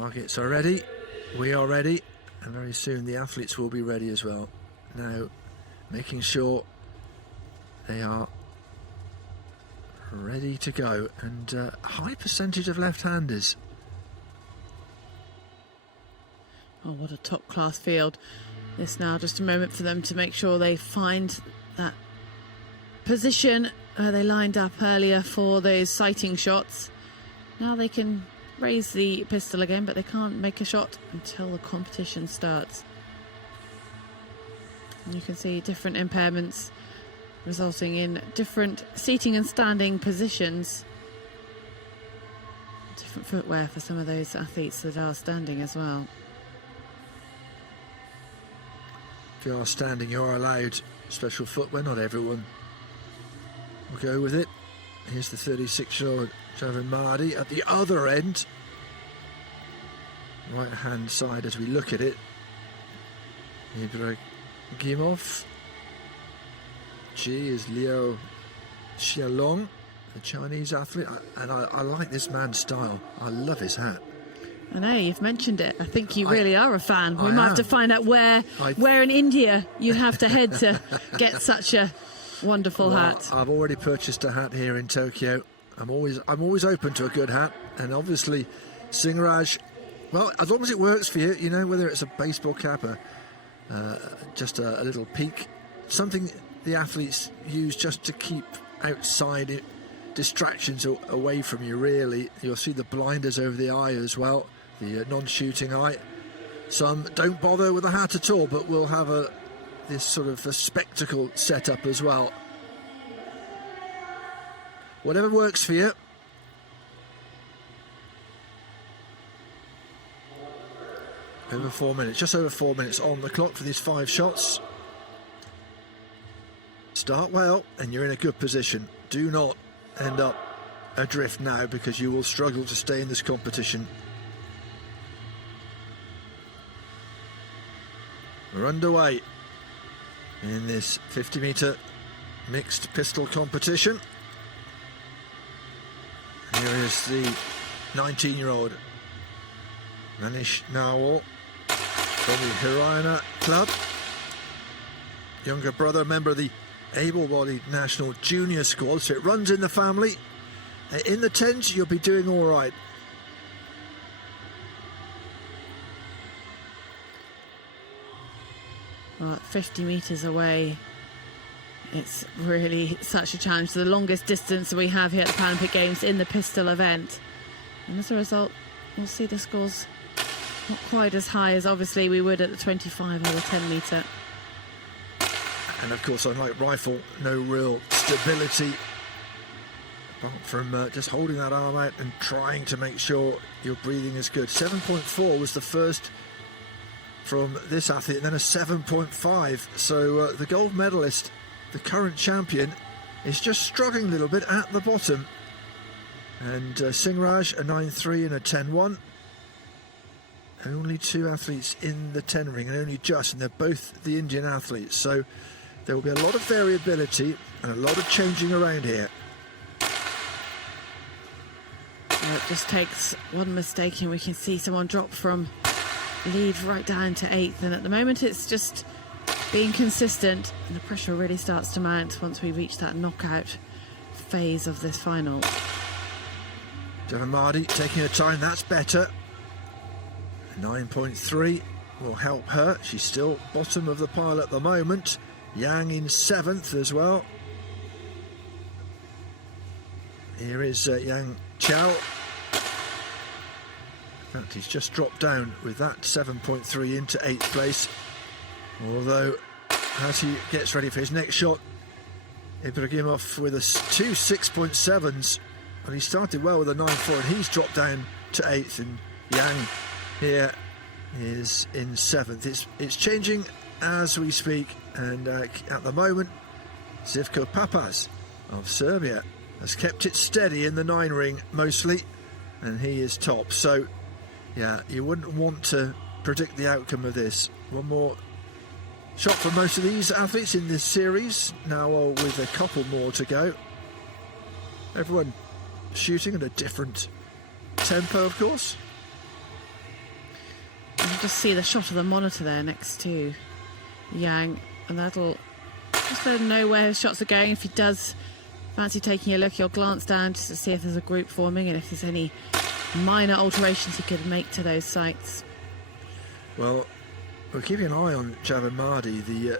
Targets are ready, we are ready, and very soon the athletes will be ready as well. Now, making sure they are ready to go, and a high percentage of left-handers. Oh, what a top-class field. It's now just a moment for them to make sure they find that position where they lined up earlier for those sighting shots. Now they can raise the pistol again, but they can't make a shot until the competition starts. And you can see different impairments resulting in different seating and standing positions. Different footwear for some of those athletes that are standing as well. If you are standing, you are allowed special footwear. Not everyone will go with it. Here's the 36-year-old Javin Mardi at the other end. Right hand side as we look at it. Ibragimov. She is Liu Xiaolong, the Chinese athlete. And I like this man's style. I love his hat. I know, you've mentioned it. I think you really are a fan. We might have to find out where in India you have to head to get such a wonderful hat. I've already purchased a hat here in Tokyo. I'm always open to a good hat, and obviously Singraj, well, as long as it works for you, you know, whether it's a baseball cap or just a little peak, something the athletes use just to keep outside distractions away from you, really. You'll see the blinders over the eye as well, the non-shooting eye. Some don't bother with a hat at all, but will have this sort of a spectacle set up as well. Whatever works for you. Over 4 minutes, just over 4 minutes on the clock for these 5 shots. Start well, and you're in a good position. Do not end up adrift now, because you will struggle to stay in this competition. We're underway in this 50-metre mixed pistol competition. Here is the 19-year-old Manish Nawal from the Haryana club. Younger brother, member of the able-bodied national junior squad, so it runs in the family. In the 10s, you'll be doing all right. Well, 50 metres away, it's really such a challenge. The longest distance we have here at the Paralympic Games in the pistol event. And as a result, we'll see the scores not quite as high as obviously we would at the 25 or the 10 metre. And of course, unlike rifle, no real stability apart from just holding that arm out and trying to make sure your breathing is good. 7.4 was the first from this athlete, and then a 7.5. So the gold medalist, the current champion, is just struggling a little bit at the bottom. And Singraj, a 9.3 and a 10.1. Only 2 athletes in the 10 ring, and only just, and they're both the Indian athletes. So there will be a lot of variability and a lot of changing around here. Well, it just takes one mistake and we can see someone drop from lead right down to 8th. And at the moment it's just being consistent, and the pressure really starts to mount once we reach that knockout phase of this final. Javin Mardi taking her time, that's better. 9.3 will help her. She's still bottom of the pile at the moment. Yang in 7th as well. Here is Yang Chao. In fact, he's just dropped down with that 7.3 into 8th place. Although, as he gets ready for his next shot, Ibragimov with 2 6.7s. And he started well with a 9.4, and he's dropped down to 8th. And Yang here is in 7th. It's changing as we speak, and at the moment Živko Papas of Serbia has kept it steady in the 9 ring mostly, and he is top. So yeah, you wouldn't want to predict the outcome of this. One more shot for most of these athletes in this series now, with a couple more to go. Everyone shooting at a different tempo, of course. just see the shot of the monitor there next to Yang, and that'll just let him know where his shots are going. If he does fancy taking a look, he'll glance down just to see if there's a group forming and if there's any minor alterations he could make to those sites. Well, we're keeping an eye on Javan Mardi, the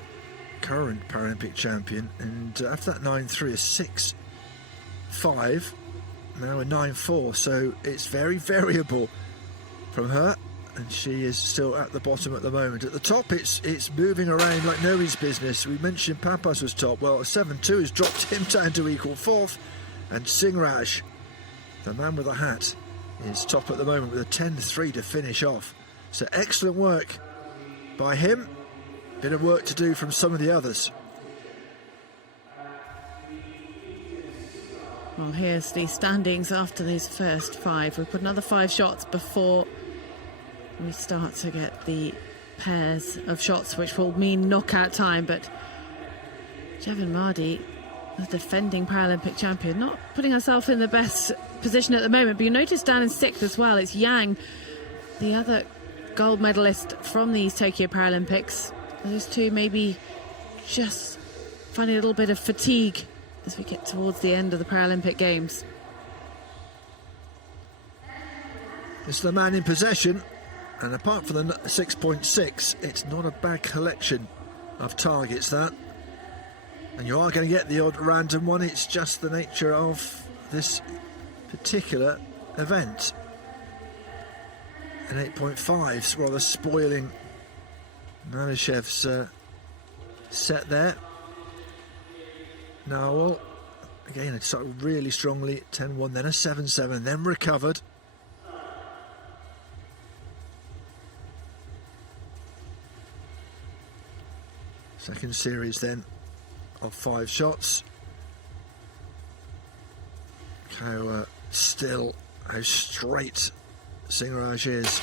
current Paralympic champion, and after that 9-3, a 6-5, now a 9-4, so it's very variable from her, and she is still at the bottom at the moment. At the top, it's moving around like nobody's business. We mentioned Papas was top. Well, a 7-2 has dropped him down to equal fourth, and Singraj, the man with the hat, is top at the moment with a 10-3 to finish off. So excellent work by him. Bit of work to do from some of the others. Well, here's the standings after these first 5. We've put another 5 shots before we start to get the pairs of shots, which will mean knockout time. But Javan Mardi, the defending Paralympic champion, not putting herself in the best position at the moment. But you notice down in 6th as well, it's Yang, the other gold medalist from these Tokyo Paralympics. Those two maybe just finding a little bit of fatigue as we get towards the end of the Paralympic Games. It's the man in possession, and apart from the 6.6, it's not a bad collection of targets, that. And you are going to get the odd random one. It's just the nature of this particular event. An 8.5's rather spoiling Malishev's set there. Now, well, again, it started really strongly, 10-1, then a 7-7, then recovered. Second series then of 5 shots. How still, how straight Singraj is.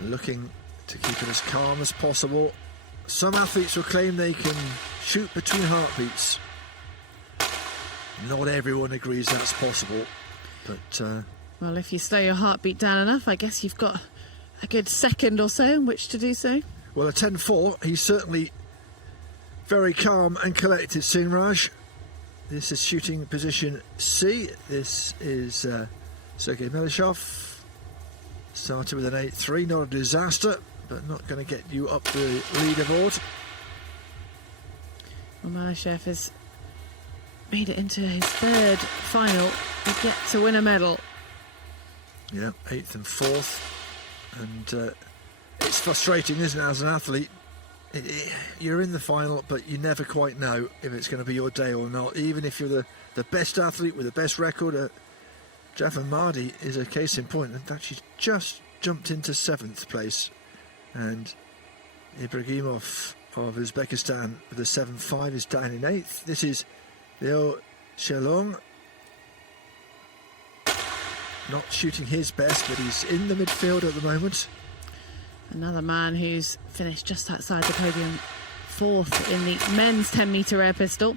Looking to keep it as calm as possible. Some athletes will claim they can shoot between heartbeats. Not everyone agrees that's possible, but well, if you slow your heartbeat down enough, I guess you've got a good second or so in which to do so. Well, a 10-4, he's certainly very calm and collected, Singraj. This is shooting position C. This is Sergei Melishov. Started with an 8-3, not a disaster, but not going to get you up the leaderboard. Well, Malyshev has made it into his 3rd final. He gets to win a medal. Yeah, 8th and 4th. And it's frustrating, isn't it, as an athlete? You're in the final, but you never quite know if it's going to be your day or not. Even if you're the best athlete with the best record, Javan Mardi is a case in point. In fact, she's just jumped into 7th place. And Ibragimov of Uzbekistan with a 7-5 is down in 8th. This is Leo Shelong. Not shooting his best, but he's in the midfield at the moment. Another man who's finished just outside the podium, 4th in the men's 10-metre air pistol.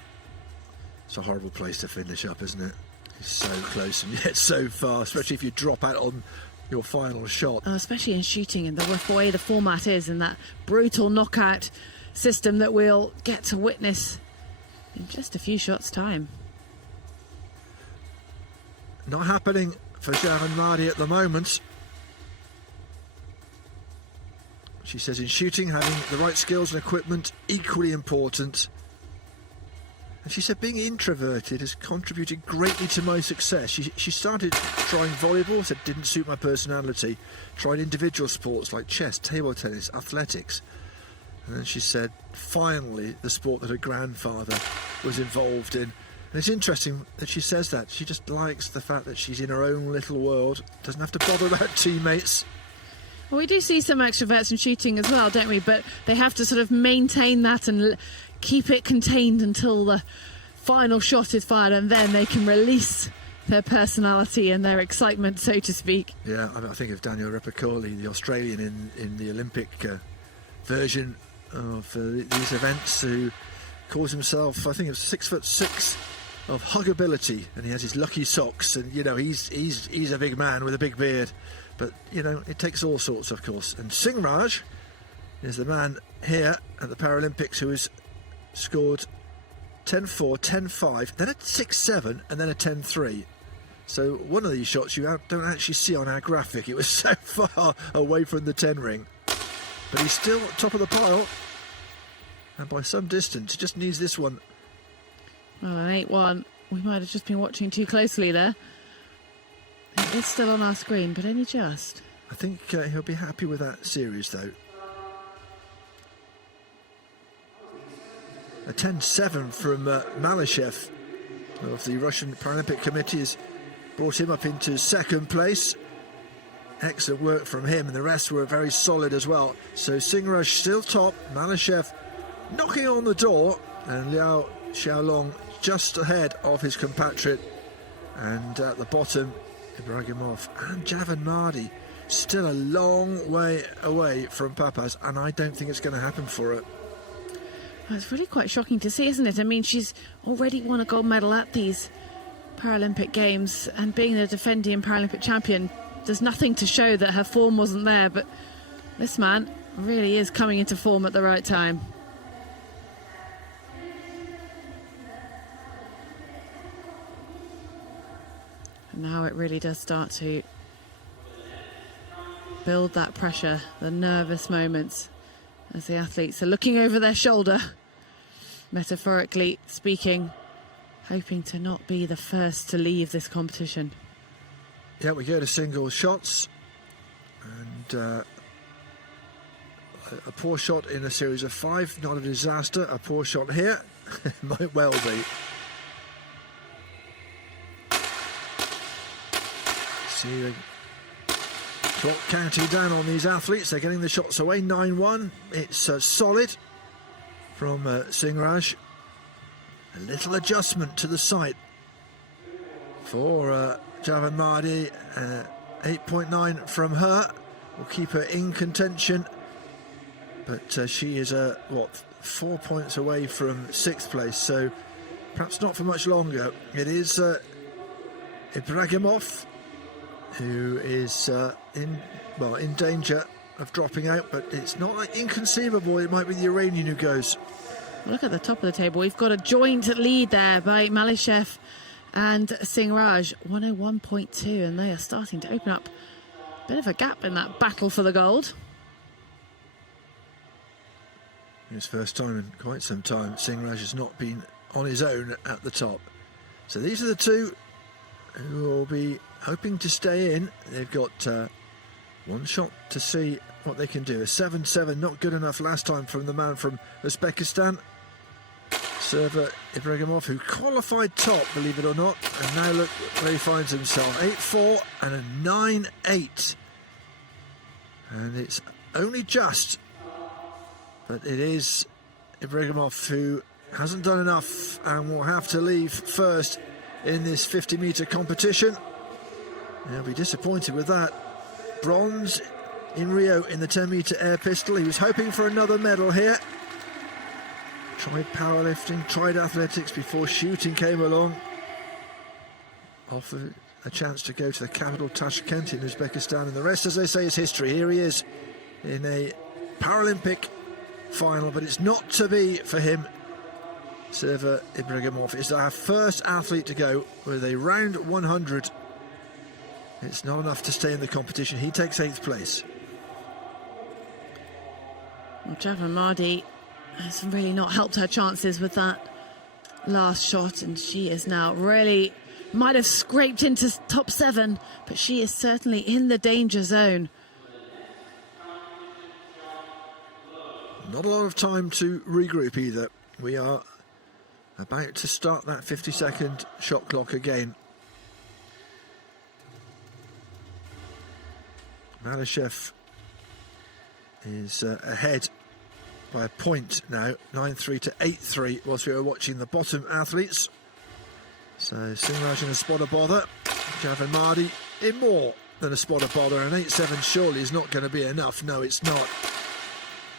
It's a horrible place to finish up, isn't it? It's so close and yet so far, especially if you drop out on your final shot. Especially in shooting and the way the format is, and that brutal knockout system that we'll get to witness in just a few shots' time. Not happening for Javan Mardi at the moment. She says in shooting, having the right skills and equipment equally important. And she said being introverted has contributed greatly to my success. She started trying volleyball, said didn't suit my personality. Tried individual sports like chess, table tennis, athletics. And then she said, finally, the sport that her grandfather was involved in. And it's interesting that she says that. She just likes the fact that she's in her own little world, doesn't have to bother about teammates. Well, we do see some extroverts in shooting as well, don't we? But they have to sort of maintain that and keep it contained until the final shot is fired, and then they can release their personality and their excitement, so to speak. Yeah, I think of Daniel Repicoli, the Australian in the Olympic version of these events, who calls himself, I think it's 6'6" of huggability, and he has his lucky socks, and you know he's a big man with a big beard, But, you know, it takes all sorts, of course. And Singraj is the man here at the Paralympics who has scored 10-4, 10-5, then a 6-7, and then a 10-3. So one of these shots you don't actually see on our graphic. It was so far away from the 10 ring. But he's still top of the pile. And by some distance, he just needs this one. Well, an 8-1. We might have just been watching too closely there. It is still on our screen, but only just. I think he'll be happy with that series, though. A 10-7 from Malyshev of the Russian Paralympic Committee has brought him up into second place. Excellent work from him, and the rest were very solid as well. So Singraj still top, Malyshev knocking on the door, and Liao Xiaolong just ahead of his compatriot. And at the bottom, Ibragimov and Javan Mardi still a long way away from Papaz, and I don't think it's going to happen for her. Well, it's really quite shocking to see, isn't it? I mean, she's already won a gold medal at these Paralympic Games, and being the defending Paralympic champion, there's nothing to show that her form wasn't there, but this man really is coming into form at the right time. And now it really does start to build that pressure, the nervous moments, as the athletes are looking over their shoulder, metaphorically speaking, hoping to not be the first to leave this competition. Yeah, we go to single shots, and a poor shot in a series of 5, not a disaster. A poor shot here might well be. See the clock counting down on these athletes. They're getting the shots away. 9-1. It's solid from Singraj. A little adjustment to the sight for Javan Mardi. 8.9 from her will keep her in contention, but she is 4 points away from 6th place, so perhaps not for much longer. It is Ibragimov who is in danger of dropping out, but it's not inconceivable it might be the Iranian who goes. Look at the top of the table. We've got a joint lead there by Malyshev and Singraj, 101.2, and they are starting to open up a bit of a gap in that battle for the gold. His first time in quite some time, Singraj has not been on his own at the top. So these are the two who will be hoping to stay in. They've got one shot to see what they can do. A 7-7, not good enough last time from the man from Uzbekistan. Server Ibragimov, who qualified top, believe it or not, and now look where he finds himself. 8-4 and a 9-8. And it's only just, but it is Ibragimov who hasn't done enough and will have to leave first in this 50-metre competition. He'll be disappointed with that. Bronze in Rio in the 10-metre air pistol. He was hoping for another medal here. Tried powerlifting, tried athletics before shooting came along. Offered a chance to go to the capital Tashkent in Uzbekistan, and the rest, as they say, is history. Here he is in a Paralympic final, but it's not to be for him. Server Ibragimov is our first athlete to go with a round 100. It's not enough to stay in the competition. He takes 8th place. Well, Javan Mardi has really not helped her chances with that last shot, and she is now really might have scraped into top 7, but she is certainly in the danger zone. Not a lot of time to regroup either. We are about to start that 50-second shot clock again. Malyshev is ahead by a point now, 9-3 to 8-3, whilst we were watching the bottom athletes. So Singraj in a spot of bother, Javan Mardi in more than a spot of bother, and 8-7 surely is not going to be enough. No, it's not.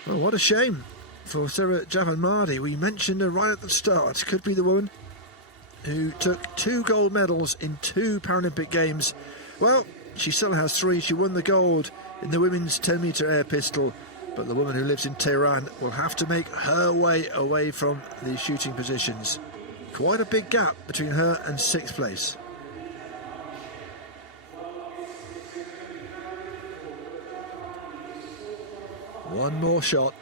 Well, what a shame for Sarah Javan Mardi. We mentioned her right at the start. Could be the woman who took 2 gold medals in 2 Paralympic Games. Well, She still has 3. She won the gold in the women's 10-metre air pistol, but the woman who lives in Tehran will have to make her way away from the shooting positions. Quite a big gap between her and 6th place. One more shot,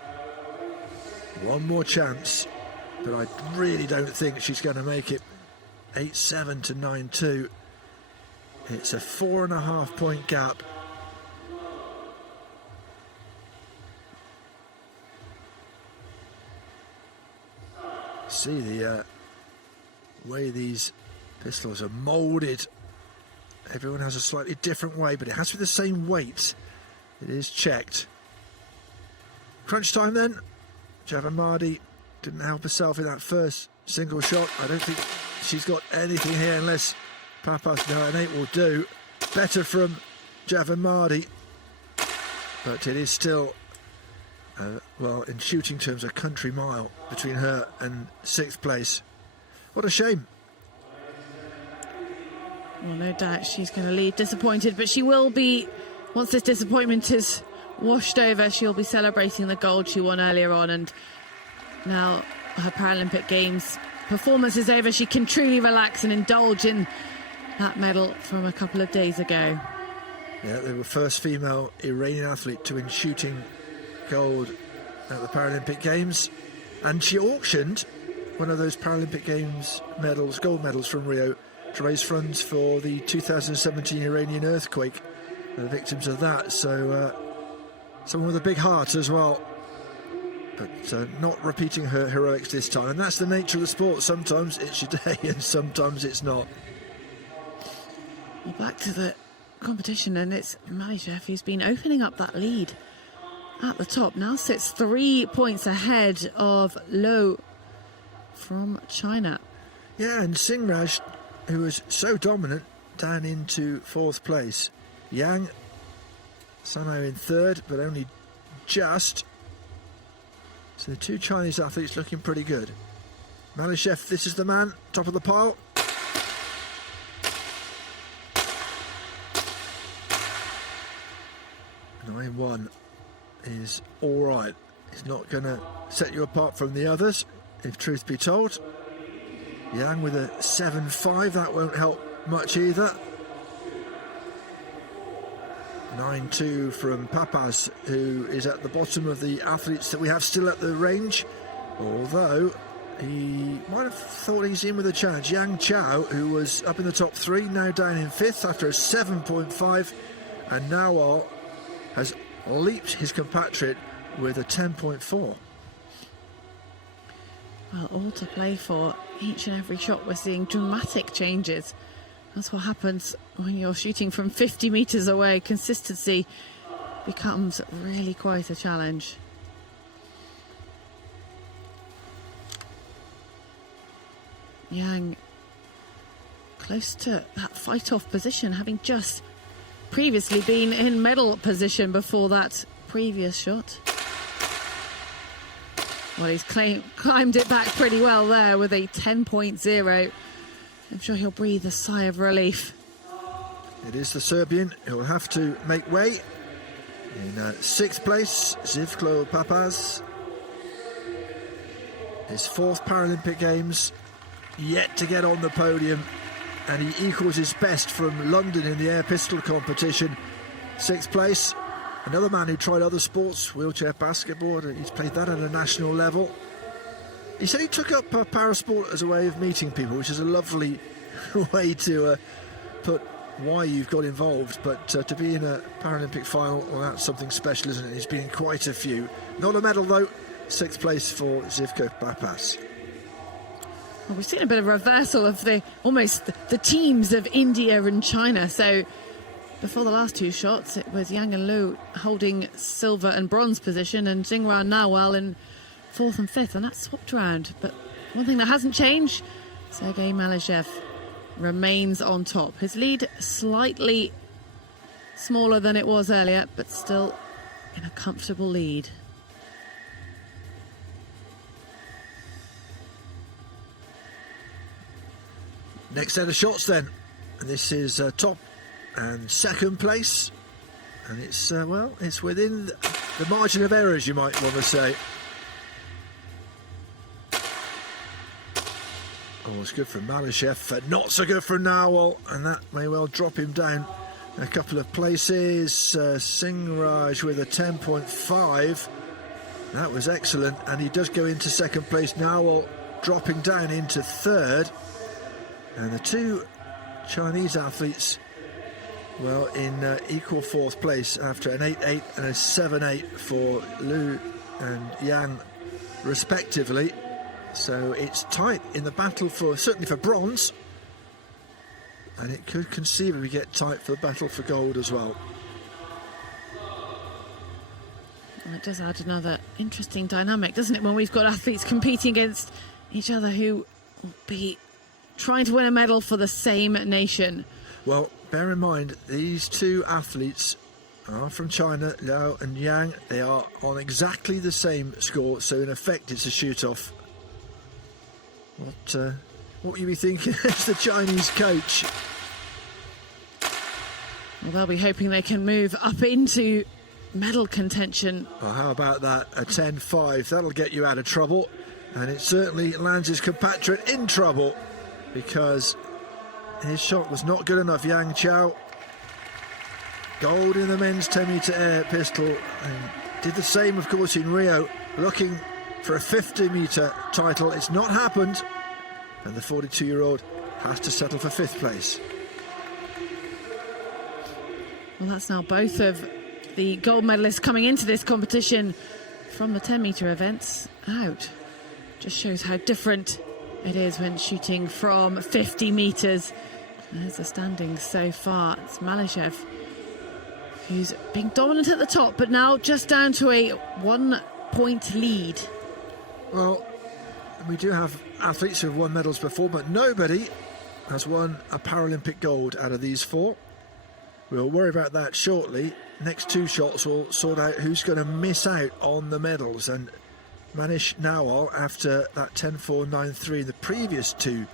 one more chance, but I really don't think she's going to make it. 8-7 to 9-2. It's a 4.5 point gap. See the way these pistols are moulded. Everyone has a slightly different way, but it has to be the same weight. It is checked. Crunch time then. Javamadi didn't help herself in that first single shot. I don't think she's got anything here unless Papas 9-8 will do. Better from Javamadi, but it is still, well, in shooting terms, a country mile between her and 6th place. What a shame. Well, no doubt she's going to leave disappointed, but she will be, once this disappointment is washed over, she'll be celebrating the gold she won earlier on, and now her Paralympic Games performance is over. She can truly relax and indulge in that medal from a couple of days ago. Yeah, they were first female Iranian athlete to win shooting gold at the Paralympic Games, and she auctioned one of those Paralympic Games medals, gold medals from Rio, to raise funds for the 2017 Iranian earthquake, the victims of that. So someone with a big heart as well, but not repeating her heroics this time. And that's the nature of the sport. Sometimes it's your day and sometimes it's not. Well, back to the competition, and it's Malishev who's been opening up that lead at the top. Now sits 3 points ahead of Lo from China. Yeah, and Singraj, who was so dominant, down into 4th place. Yang somehow in 3rd, but only just. So the 2 Chinese athletes looking pretty good. Malishev, this is the man, top of the pile. (9-1) is all right. It's not going to set you apart from the others, if truth be told. Yang with a 7-5, that won't help much either. 9-2 from Papas, who is at the bottom of the athletes that we have still at the range, although he might have thought he's in with a chance. Yang Chao, who was up in the top 3, now down in 5th after a 7.5, and Nawal has leaped his compatriot with a 10.4. Well, all to play for. Each and every shot we're seeing dramatic changes. That's what happens when you're shooting from 50 metres away. Consistency becomes really quite a challenge. Yang close to that fight-off position, having just previously been in medal position before that previous shot. Well, he's climbed it back pretty well there with a 10.0. I'm sure he'll breathe a sigh of relief. It is the Serbian who will have to make way. In 6th place, Zivko Papas. His 4th Paralympic Games, yet to get on the podium, and he equals his best from London in the air pistol competition. 6th place. Another man who tried other sports, wheelchair basketball, he's played that at a national level. He said he took up parasport as a way of meeting people, which is a lovely way to put why you've got involved. But to be in a Paralympic final, well, that's something special, isn't it? He's been in quite a few. Not a medal, though. 6th place for Zivko Papas. Well, we've seen a bit of reversal of almost the teams of India and China. So before the last 2 shots, it was Yang and Lu holding silver and bronze position, and Xinghua and Nawal in 4th and 5th, and that's swapped around. But one thing that hasn't changed, Sergei Malishev remains on top. His lead slightly smaller than it was earlier, but still in a comfortable lead. Next set of shots then, and this is top and second place. And it's, well, it's within the margin of error, as you might want to say. Oh, it's good from Malyshev, but not so good from Nawal, and that may well drop him down a couple of places. Singraj with a 10.5. That was excellent, and he does go into second place. Nawal dropping down into third. And the two Chinese athletes, well, in equal fourth place after an 8.8 and a 7.8 for Liu and Yang, respectively. So it's tight in the battle for, certainly for bronze, and it could conceivably get tight for the battle for gold as well. Well, it does add another interesting dynamic, doesn't it, when we've got athletes competing against each other who will be trying to win a medal for the same nation. Well, bear in mind, these two athletes are from China, Liu and Yang. They are on exactly the same score, so in effect it's a shoot-off. What will you be thinking as the Chinese coach? Well, they'll be hoping they can move up into medal contention. Well, how about that? A 10.5, that'll get you out of trouble. And it certainly lands his compatriot in trouble, because his shot was not good enough. Yang Qiao, gold in the men's 10-metre air pistol, and did the same, of course, in Rio, looking for a 50-metre title. It's not happened, and the 42-year-old has to settle for fifth place. Well, that's now both of the gold medalists coming into this competition from the 10-metre events out. Just shows how different it is when shooting from 50 metres. There's the standings so far. It's Malyshev who's being dominant at the top, but now just down to a 1-point lead. Well, we do have athletes who have won medals before, but nobody has won a Paralympic gold out of these four. We'll worry about that shortly. Next two shots will sort out who's going to miss out on the medals. And Manish Nawal, after that 10.4.9.3 in the previous two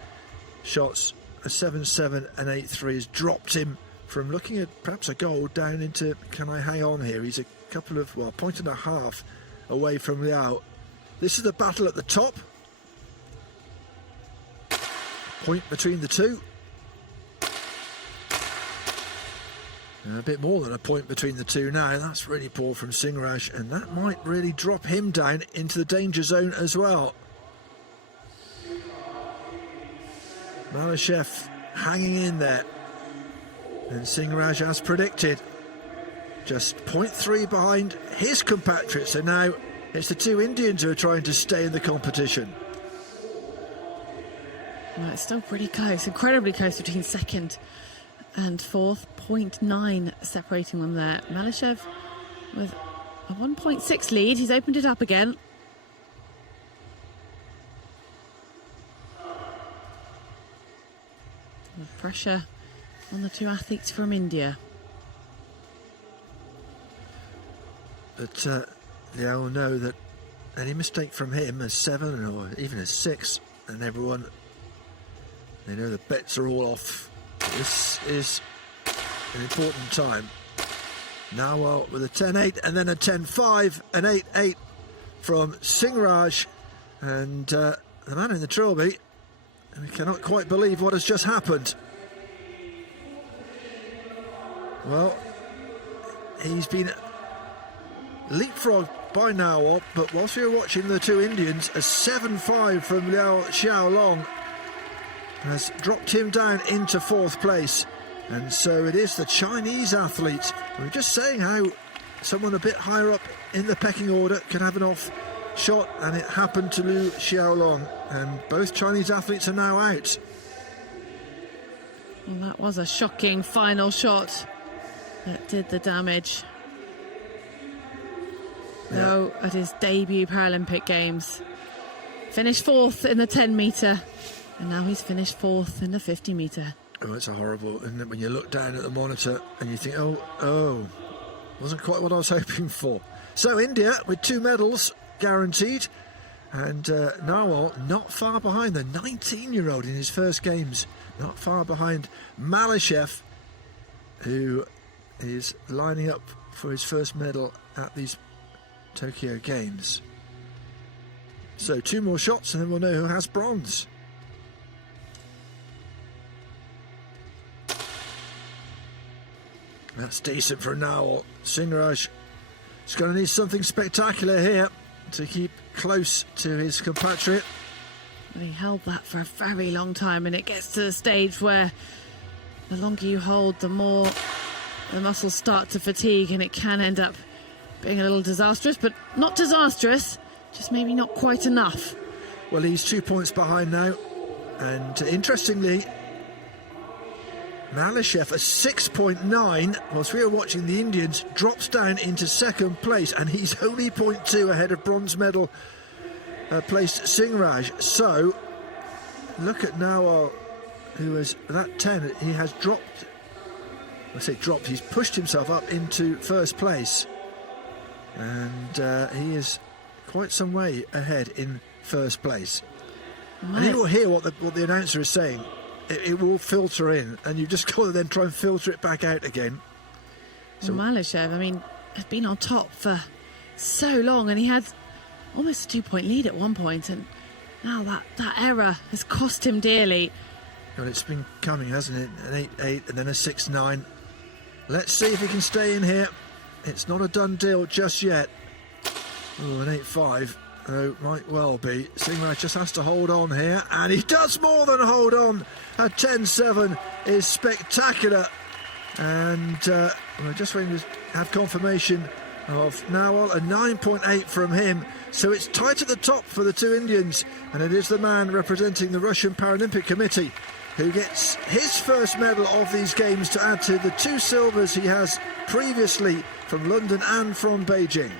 shots, a 7.7 and 8.3 has dropped him from looking at perhaps a gold down into, can I hang on here? He's a couple of, well, 1.5 away from Liao. This is the battle at the top. Point between the two. A bit more than a point between the two now. That's really poor from Singraj, and that might really drop him down into the danger zone as well. Malyshev hanging in there, and Singraj, as predicted, just 0.3 behind his compatriots. So now it's the two Indians who are trying to stay in the competition. Well, it's still pretty close, incredibly close between second and fourth. 0.9 separating them there. Malyshev with a 1.6 lead. He's opened it up again. The pressure on the two athletes from India. But Liao will know that any mistake from him, a 7 or even a 6, and everyone, they know the bets are all off. This is an important time. Nawal with a 10.8 and then a 10.5, an 8.8 from Singraj, and the man in the trilby, and we cannot quite believe what has just happened. Well, he's been leapfrogged by Nawal, but whilst we were watching the two Indians, a 7.5 from Liao Xiaolong has dropped him down into fourth place. And so it is the Chinese athlete. We were just saying how someone a bit higher up in the pecking order could have an off shot, and it happened to Liu Xiaolong, and both Chinese athletes are now out. Well, that was a shocking final shot that did the damage. Though at his debut Paralympic Games, finished fourth in the 10-metre, and now he's finished fourth in the 50-metre. Oh, it's horrible, isn't it, when you look down at the monitor and you think, oh, wasn't quite what I was hoping for. So India with 2 medals guaranteed, and Nawal not far behind, the 19-year-old in his first games, not far behind Malyshev, who is lining up for his first medal at these Tokyo Games. So 2 more shots and then we'll know who has bronze. That's decent for now. Singraj is going to need something spectacular here to keep close to his compatriot. Well, he held that for a very long time, and it gets to the stage where the longer you hold, the more the muscles start to fatigue, and it can end up being a little disastrous, but not disastrous, just maybe not quite enough. Well, he's 2 points behind now, and interestingly, Malyshev, a 6.9, whilst we were watching the Indians, drops down into second place, and he's only 0.2 ahead of bronze medal placed Singraj. So, look at Nawal, who is that 10. He has dropped, I say dropped, he's pushed himself up into first place, and he is quite some way ahead in first place. And you will hear what the announcer is saying. It will filter in, and you've just got to then try and filter it back out again. So Malyshev, I mean, has been on top for so long, and he had almost a 2-point lead at one point, and now that error has cost him dearly. Well, it's been coming, hasn't it? An 8-8 and then a 6-9. Let's see if he can stay in here. It's not a done deal just yet. Oh, an 8-5. Oh, might well be. Singraj just has to hold on here, and he does more than hold on. A 10-7 is spectacular, and we're just waiting to have confirmation of Nawal, a 9.8 from him. So it's tight at the top for the two Indians, and it is the man representing the Russian Paralympic Committee who gets his first medal of these games to add to the 2 silvers he has previously from London and from Beijing.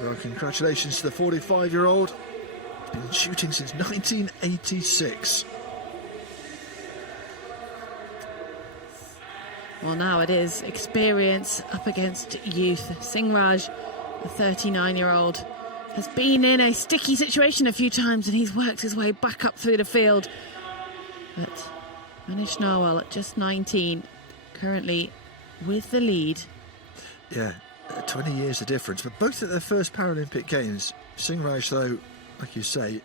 Well, congratulations to the 45-year-old. He's been shooting since 1986. Well, now it is experience up against youth. Singraj, the 39-year-old, has been in a sticky situation a few times, and he's worked his way back up through the field. But Manish Nawal at just 19, currently with the lead. Yeah, 20 years of difference, but both at their first Paralympic Games. Singraj, though, like you say,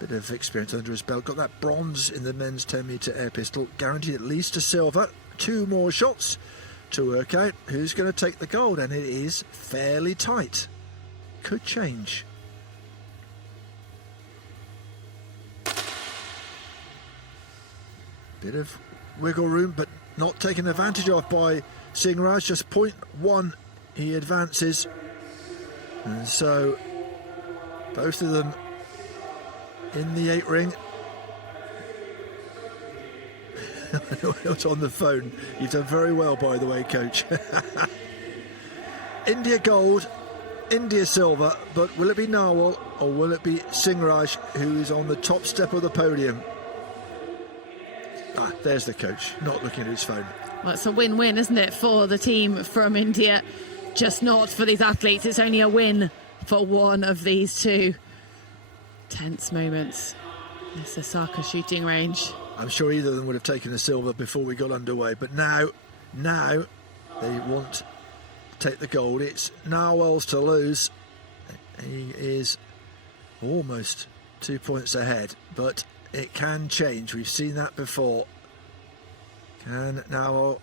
bit of experience under his belt, got that bronze in the men's 10-metre air pistol, guaranteed at least a silver. 2 more shots to work out who's going to take the gold, and it is fairly tight. Could change. Bit of wiggle room, but not taken advantage of by Singraj. Just 0.1 he advances, and so both of them in the 8 ring. Not on the phone. You've done very well, by the way, coach. India gold, India silver, but will it be Nawal or will it be Singraj who is on the top step of the podium? Ah, there's the coach, not looking at his phone. Well, it's a win-win, isn't it, for the team from India? Just not for these athletes. It's only a win for one of these 2. Tense moments. It's Osaka shooting range. I'm sure either of them would have taken a silver before we got underway, but now they want to take the gold. It's Nawal's to lose. He is almost 2 points ahead, but it can change. We've seen that before. Can Nawal,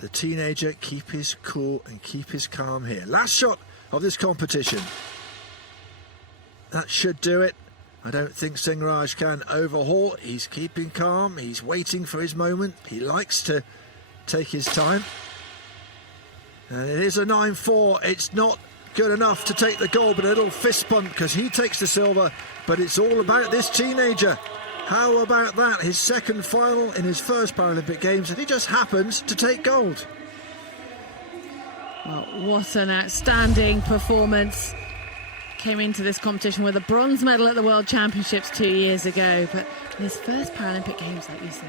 the teenager, keep his cool and keep his calm here? Last shot of this competition. That should do it. I don't think Singraj can overhaul. He's keeping calm. He's waiting for his moment. He likes to take his time. And it is a 9-4. It's not good enough to take the gold, but a little fist bump because he takes the silver. But it's all about this teenager. How about that? His second final in his first Paralympic Games, and he just happens to take gold. Well, what an outstanding performance. Came into this competition with a bronze medal at the World Championships 2 years ago, but in his first Paralympic Games, like you say,